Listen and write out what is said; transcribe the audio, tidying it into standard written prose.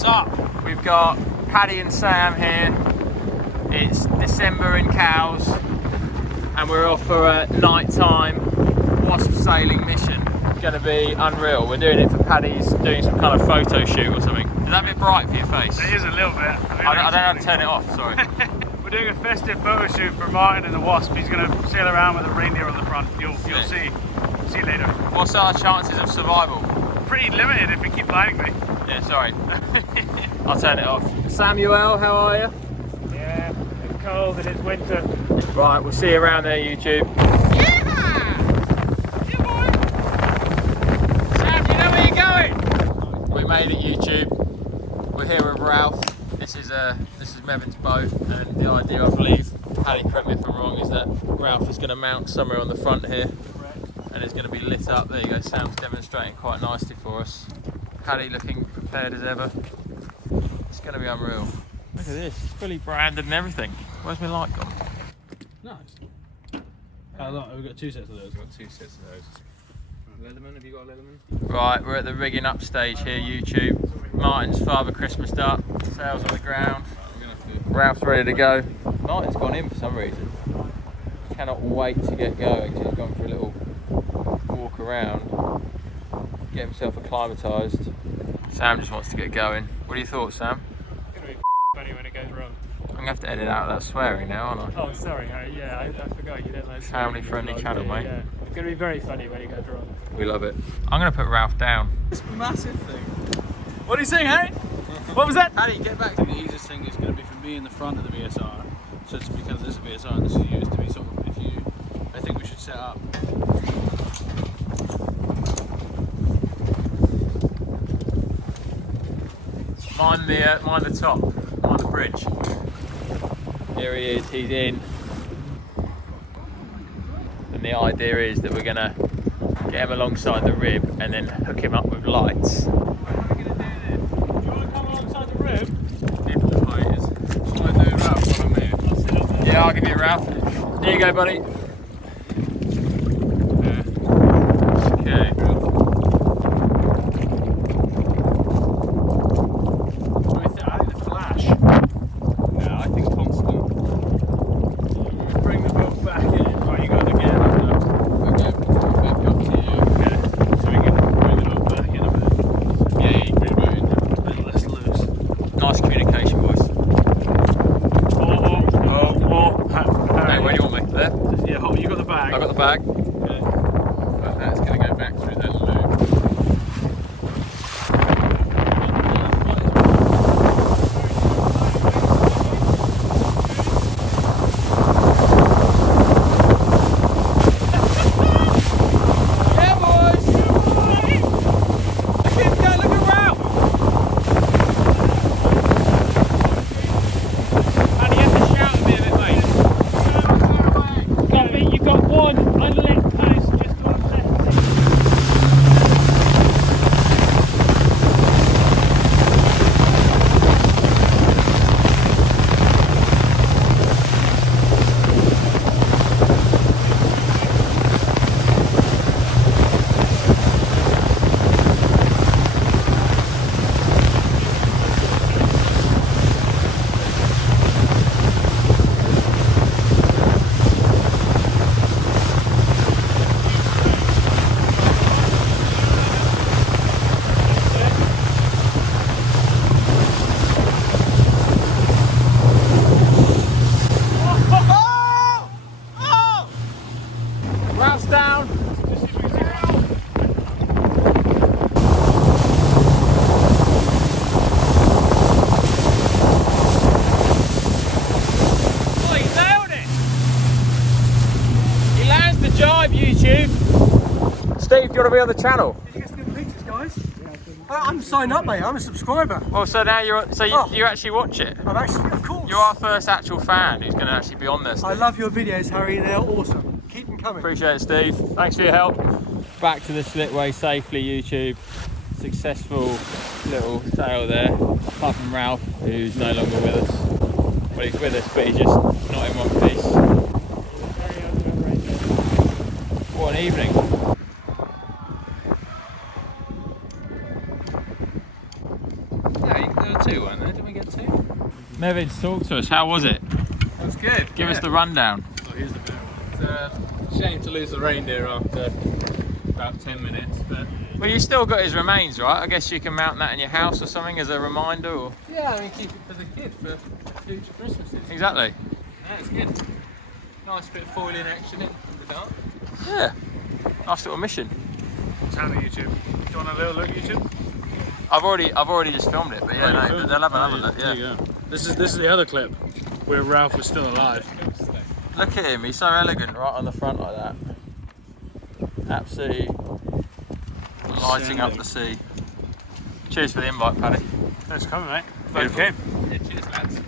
What's up? We've got Paddy and Sam here. It's December in Cowes and we're off for a nighttime WASP sailing mission. It's going to be unreal. We're doing it for Paddy's doing some kind of photo shoot or something. Is that a bit bright for your face? It is a little bit. I don't know how to turn it off, sorry. We're doing a festive photo shoot for Martin and the WASP. He's going to sail around with a reindeer on the front. You'll see. See you later. What's our chances of survival? Pretty limited if you keep blinding me. Yeah, sorry. I'll turn it off. Samuel, how are you? Yeah, it's cold and it's winter. Right, we'll see you around there, YouTube. Yeah! Yeah, boy! Sam, you know where you're going? We made it, YouTube. We're here with Ralph. This is Mevin's boat, and the idea, I believe, Paddy, correct me if I'm wrong, is that Ralph is going to mount somewhere on the front here, and it's going to be lit up. There you go. Sam's demonstrating quite nicely for us. Paddy looking prepared as ever. It's going to be unreal. Look at this, it's fully branded and everything. Where's my light gone? Nice. We've got two sets of those. We've got two sets of those. Leatherman, have you got a Leatherman? Right, we're at the rigging up stage here, YouTube. Martin's Father Christmased up, sails on the ground. Ralph's ready to go. Martin's gone in for some reason. Cannot wait to get going. He's gone for a little walk around, get himself acclimatised. Sam just wants to get going. What are your thoughts, Sam? It's going to be funny when it goes wrong. I'm going to have to edit out that swearing now, aren't I? Oh, sorry. I forgot you don't like swearing. Family friendly channel, mate. Yeah. It's going to be very funny when it goes wrong. We love it. I'm going to put Ralph down. This massive thing. What are you saying, Harry? What was that? Paddy, get back. The easiest thing is going to be for me in the front of the VSR. So it's because this is VSR and this is used to be sort of, I think we should set up. Mind the top, mind the bridge. Here he is, he's in. And the idea is that we're gonna get him alongside the rib and then hook him up with lights. How are we going to do this? Do you want to come alongside the rib? Shall I do Ralph while I'm here? Yeah, I'll give you a Ralph. Here you go, buddy. Okay. I think the flash. No, I think constant. Bring the boat back in. Right, you got to get back up to you. Okay. So we can bring the boat back in a bit. Yeah, you Bring the boat in a bit less loose. nice communication, boys. Hey, where do you want me? There? Yeah, hold, you got the bag. I've got the bag. Okay. But that's going to go back through that loop. Yeah, boys! Look at Ralph! And you have to shout at me a bit, mate. You've got one unlit post just on the left. Ralph's down. Oh, he nailed it! He lands the jibe, YouTube. Steve, do you want to be on the channel? Did you get some good pictures, guys? I'm signed up, mate. I'm a subscriber. Well, so now you Oh. actually watch it. I'm actually, of course. You're our first actual fan who's going to actually be on this. I love your videos, Harry. They're awesome. Keep them coming. Appreciate it, Steve. Thanks for your help. Back to the slipway safely, YouTube. Successful little sail there. Apart from Ralph, who's no longer with us. Well, he's with us, but he's just not in one piece. What an evening. Yeah, three, weren't there? Did we get 2? Mevin, talk to us. How was it? That's good. Give us the rundown. Oh, here's the mirror. It's a shame to lose the reindeer after about 10 minutes, but Well, you still got his remains, right? I guess you can mount that in your house or something as a reminder, or yeah, I mean, keep it for the kid for future Christmases. exactly. Yeah, it's good. Nice bit of foiling action in the dark. Yeah, nice little mission. Tell me, YouTube. Do you want a little look, YouTube? I've already just filmed it, but yeah, no, filmed they'll have it? another Oh, look. there Yeah. you go. This is the other clip where Ralph was still alive. Look at him, he's so elegant, right on the front like that. Absolutely lighting up the sea. Cheers for the invite, Paddy. Thanks for coming, mate. Beautiful. Okay. Yeah, cheers, lads.